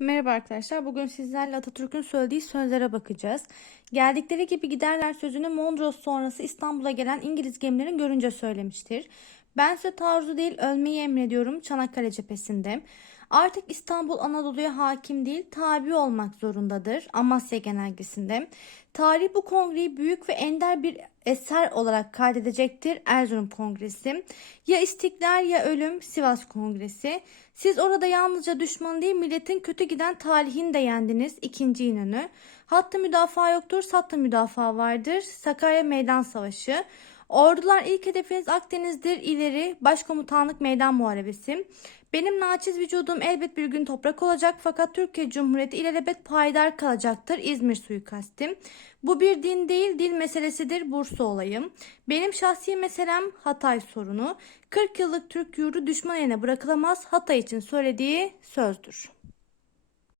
Merhaba arkadaşlar. Bugün sizlerle Atatürk'ün söylediği sözlere bakacağız. Geldikleri gibi giderler sözünü Mondros sonrası İstanbul'a gelen İngiliz gemilerin görünce söylemiştir. Ben size taarruzu değil ölmeyi emrediyorum Çanakkale cephesinde. Artık İstanbul Anadolu'ya hakim değil tabi olmak zorundadır Amasya genelgesinde. Tarih bu kongreyi büyük ve ender bir eser olarak kaydedecektir Erzurum Kongresi. Ya istiklal ya ölüm Sivas Kongresi. Siz orada yalnızca düşman değil milletin kötü giden talihini de yendiniz ikinci İnönü. Hattı müdafaa yoktur sattı müdafaa vardır Sakarya Meydan Savaşı. Ordular ilk hedefiniz Akdeniz'dir ileri başkomutanlık meydan muharebesi. Benim naçiz vücudum elbet bir gün toprak olacak fakat Türkiye Cumhuriyeti ilelebet payidar kalacaktır İzmir suikasti. Bu bir din değil dil meselesidir Bursa olayım. Benim şahsi meselem Hatay sorunu. 40 yıllık Türk yurdu düşman eline bırakılamaz Hatay için söylediği sözdür.